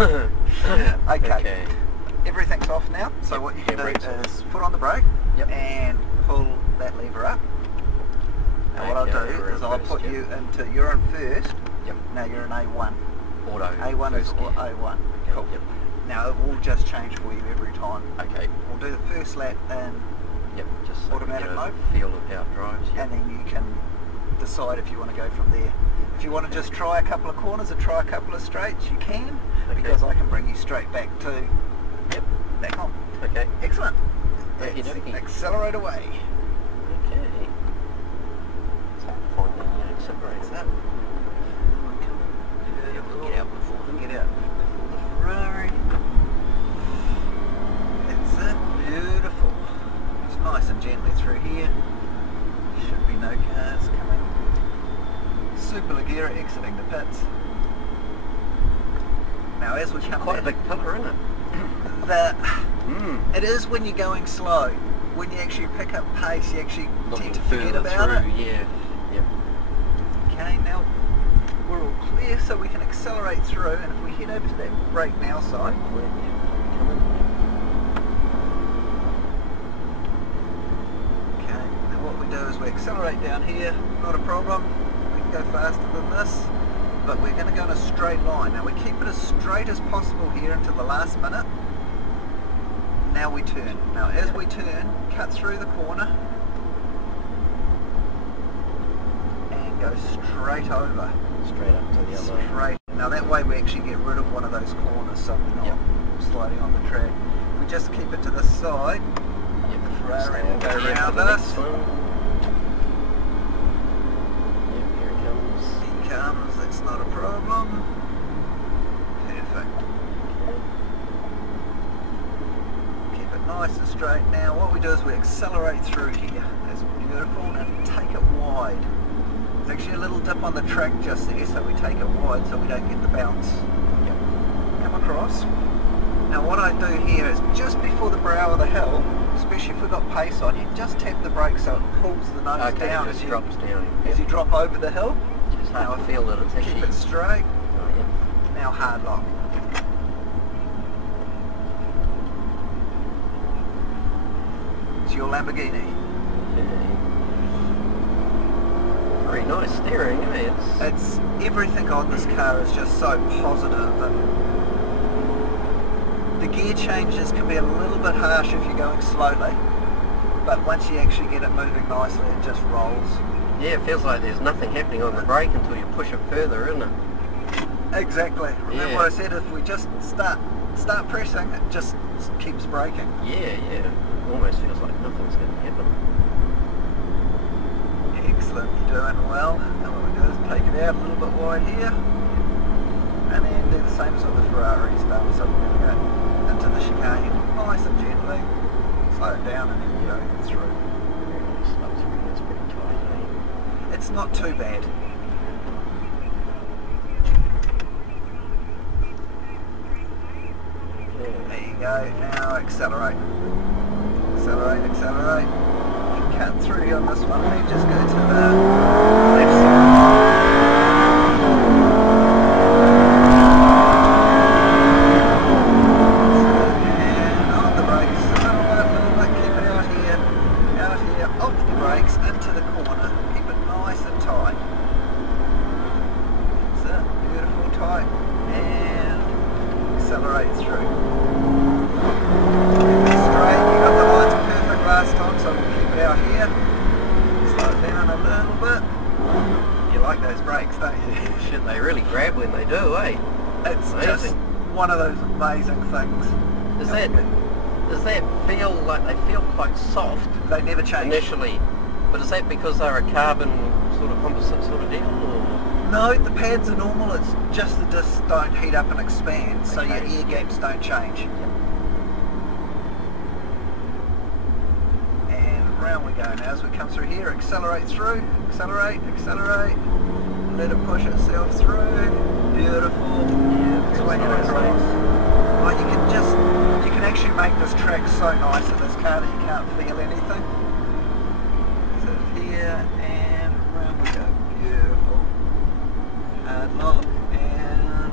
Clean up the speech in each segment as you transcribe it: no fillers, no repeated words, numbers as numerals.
Okay. Everything's off now, so what you can do is put on the brake and pull that lever up. Now what I'll do is I'll put you into, you're in first, now you're in A1. Auto. A1 is A1. Cool. Now it will just change for you every time. Okay. We'll do the first lap in just so automatic mode. Feel of how it drives. And then you can decide if you want to go from there. If you want to just try a couple of corners or try a couple of straights, you can, because I can bring you straight back to back on. Okay. Excellent. Let's accelerate away. Okay. So find the accelerator. That's it. Get out before the Ferrari. That's it. Beautiful. It's nice and gently through here. Should be no cars coming. Superleggerra exiting the pits. Now as we come quite a big pillar, isn't it? It is when you're going slow. When you actually pick up pace, you actually tend to forget about it. Okay, now we're all clear, so we can accelerate through, and if we head over to that brake now side. Okay, now what we do is we accelerate down here, not a problem. We can go faster than this, but we're going to go in a straight line. Now we keep it as straight as possible here until the last minute. Now we turn. Now as we turn, cut through the corner and go straight over. Straight up to the other. Straight. Now that way we actually get rid of one of those corners, so we're not sliding on the track. We just keep it to the side. The Ferrari will go around us. Here it comes. He comes, that's not a problem. Perfect. Keep it nice and straight. Now what we do is we accelerate through here. That's beautiful, and take it wide. There's actually a little dip on the track just there, so we take it wide so we don't get the bounce. Come across. Now what I do here is just before the brow of the hill, especially if we've got pace on, you just tap the brake so it pulls the nose down. It just drops down. As you drop over the hill. Just have to feel that it's actually... Keep it straight. Now hard lock. It's your Lamborghini. Very nice steering, eh? It's everything on this car is just so positive, and the gear changes can be a little bit harsh if you're going slowly, but once you actually get it moving nicely, it just rolls. Yeah, it feels like there's nothing happening on the brake until you push it further, isn't it? Exactly. Remember what I said, if we just start pressing, it just keeps braking. Yeah. It almost feels like nothing's going to happen. Excellent, you're doing well. And what we do is take it out a little bit wide here, and then do the same as what the Ferrari's done. So we're going to go into the chicane, nice and gently, slow it down, and then go through. Slow through, that's pretty tight, eh? It's not too bad. There you go, now accelerate. Accelerate. You cut through on this one, then just go to the left side. And on the brakes, a little bit, keep it out here, off the brakes, into the corner. Keep it nice and tight. That's it, beautiful, tight. And accelerate through. Last time, so we'll keep it out here, slow it down a little bit. You like those brakes, don't you? Shit, they really grab when they do, eh? It's just one of those amazing things. Does that feel like they feel quite soft? They never change. Initially, but is that because they're a carbon sort of composite sort of deal? Or? No, the pads are normal, it's just the discs don't heat up and expand, so your air gaps don't change. Round we go now as we come through here, accelerate through, accelerate, let it push itself through, beautiful, swing it across. Well, you can actually make this track so nice in this car that you can't feel anything. So here and round we go, beautiful, hard lock and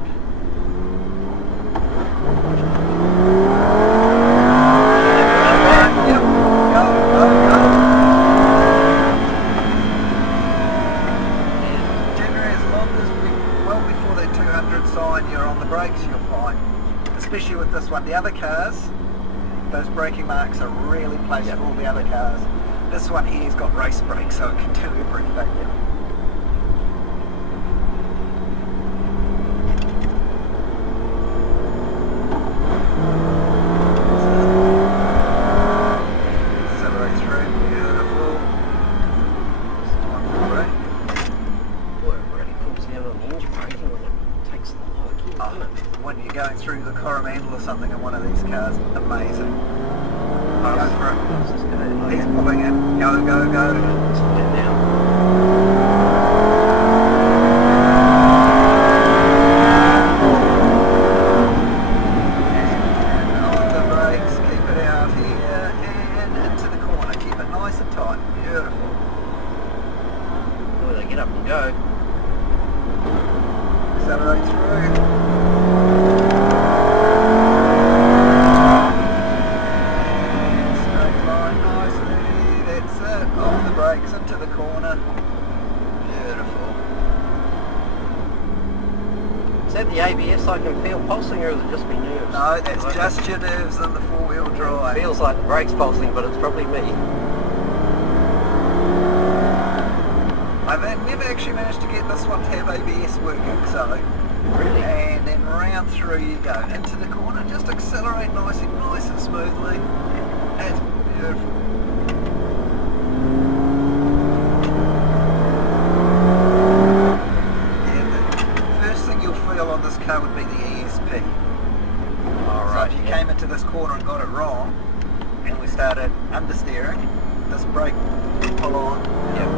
really place for all the other cars. This one here's got race brakes, so it can turn everything back down. Accelerate through, beautiful. Time for brake. Boy, it really pulls down on the engine braking when it takes the low again, doesn't it? When you're going through the Coromandel or something in one of these cars, amazing. Go for it. Let's just go. He's pulling in. Go, go, go. Let's slow it down. And on the brakes, keep it out here and into the corner. Keep it nice and tight. Beautiful. Boy, they get up and go. Accelerate through. Straight line nicely. That's it. Off the brakes into the corner. Beautiful. Is that the ABS I can feel pulsing, or is it just me nerves? No, that's Okay. just your nerves in the four-wheel drive. Feels like the brake's pulsing, but it's probably me. I've never actually managed to get this one to have ABS working, so... Really? And then round through you go. Into the corner, just accelerate nice and smoothly. That's beautiful. And the first thing you'll feel on this car would be the ESP. Alright, So if you came into this corner and got it wrong, and we started understeering, this brake will pull on,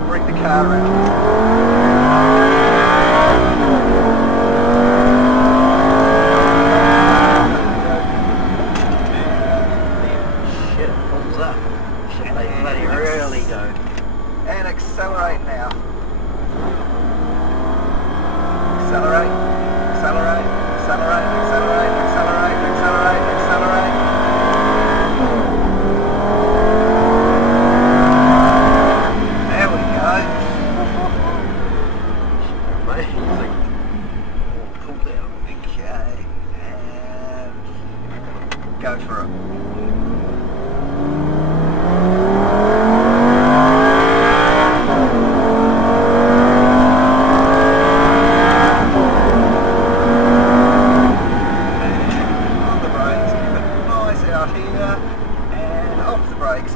bring the car around. Shit, it pulls up. Shit, they bloody really go. And accelerate now. Accelerate, accelerate, accelerate, accelerate, accelerate, accelerate, accelerate. There we go. Amazing. Oh, pull down. Okay, and go for it.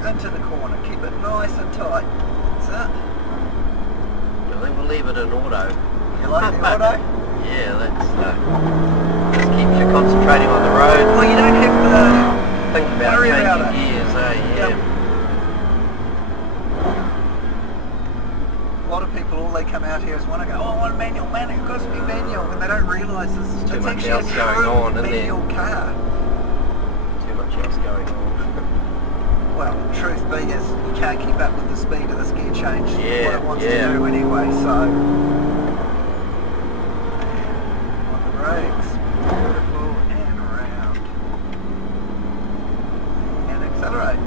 Into the corner, keep it nice and tight. That's it. I think we'll leave it in auto. You like the auto? Yeah, that's just keeps you concentrating on the road. Well, you don't have to Think about worry about changing it. gears, yeah. Yep. A lot of people, all they come out here is want to go, oh, I want a manual, man, it got to be manual, and they don't realise this is Too it's much actually else a going true on, isn't there? manual car. Too much else going on. Well, truth be is, you can't keep up with the speed of this gear change, Yeah, what it wants yeah. to do anyway, so... On the brakes, beautiful, and around. And accelerate.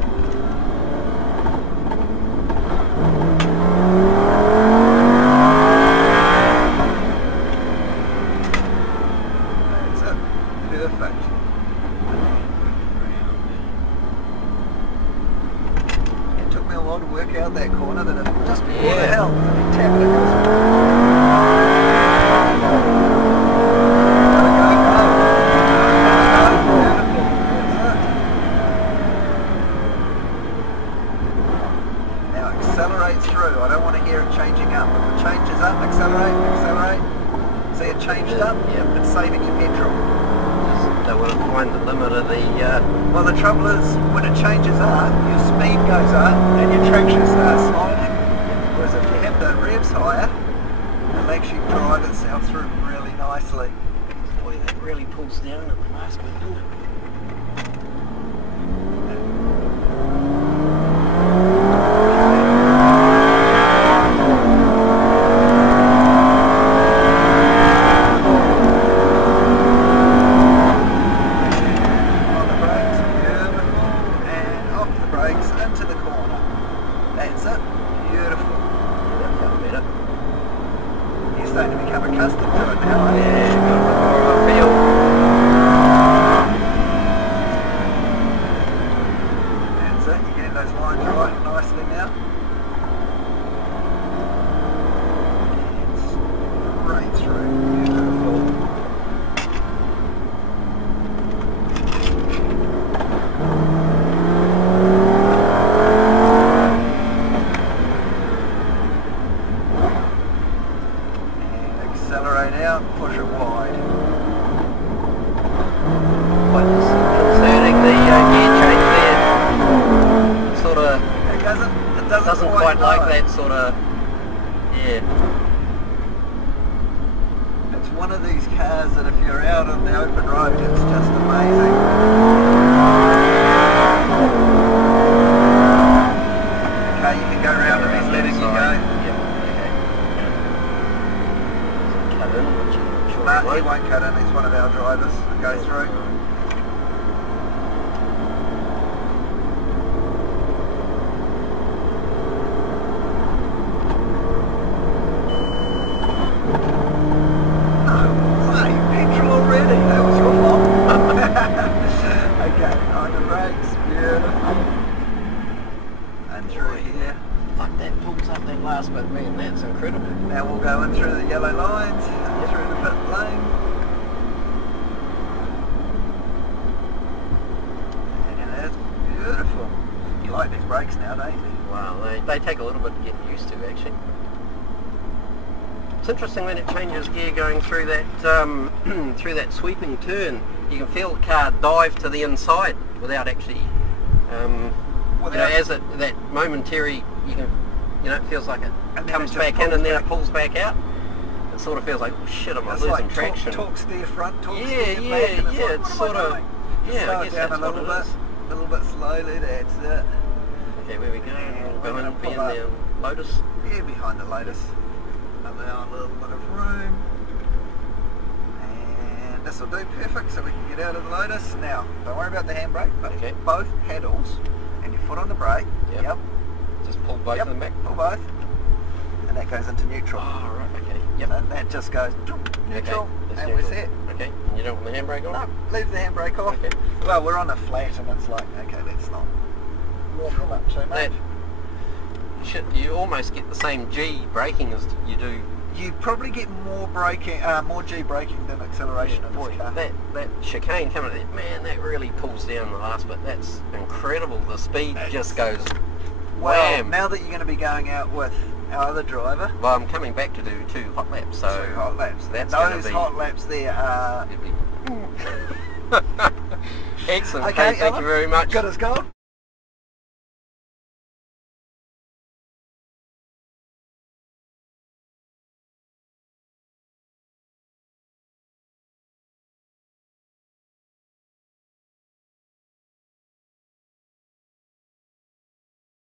That's it, perfect. A while to work out that corner that it just before the hill. Tap it across. Go, go, go. Beautiful. That's it. Now accelerate through. I don't want to hear it changing up. If it changes up, accelerate, accelerate. See it changed up? Yeah. It's saving your petrol. Just don't want to find the limit of the... Well, the trouble is, when it changes up, your speed goes up and your traction starts sliding. Whereas if you have the revs higher, it makes you drive itself through really nicely. Boy, that really pulls down at the last bit, doesn't it? Starting to become accustomed to it now, eh? Yeah, got a bit more of a feel. That's it. You're getting those lines right nicely now. And straight through. Beautiful. And accelerate out, push it wide. What's concerning the gear change there? Sort of. It Doesn't quite like that sort of. Yeah. It's one of these cars that if you're out on the open road, it's just amazing. Okay, you can go around and he's letting you go. Yep. Okay. Cut in, which I'm sure No, he won't cut in. He's one of our drivers that goes through. Okay, on the brakes, beautiful. And through here. Fuck, that pulls up that last bit, man, that's incredible. Now we'll go in through the yellow lines, through the pit lane. And that's beautiful. You like these brakes now, don't you? Wow, they take a little bit to get used to, actually. It's interesting when it changes gear going through that through that sweeping turn. You can feel the car dive to the inside without actually, as that momentary, it feels like it comes back in and then it pulls back out. It sort of feels like, oh shit, am I losing like traction? Torque steer front, torque steer back. Yeah, it's sort of, slow I it guess down that's a little bit slowly, that's it. Okay, where we go? We'll go in behind the Lotus. Yeah, behind the Lotus. Allow a little bit of room. And this will do perfect so we can get out of the Lotus. Now, don't worry about the handbrake, but both pedals and your foot on the brake. Yep. Just pull both of them back? Pull both. And that goes into neutral. Oh, right, okay. Yep. And that just goes neutral, and we're set. Okay, and you don't want the handbrake on? No, leave the handbrake off. Okay. Well, we're on a flat and it's like, okay, let's not warm them up too much. You almost get the same G braking as you do. You probably get more braking, more G braking than acceleration in this car. That chicane coming at it, man, that really pulls down the last bit. That's incredible. The speed just goes wham. Now that you're going to be going out with our other driver. Well, I'm coming back to do 2 hot laps. So 2 hot laps. That's those hot laps there are... Excellent. Okay, Thank you very much. Got us going.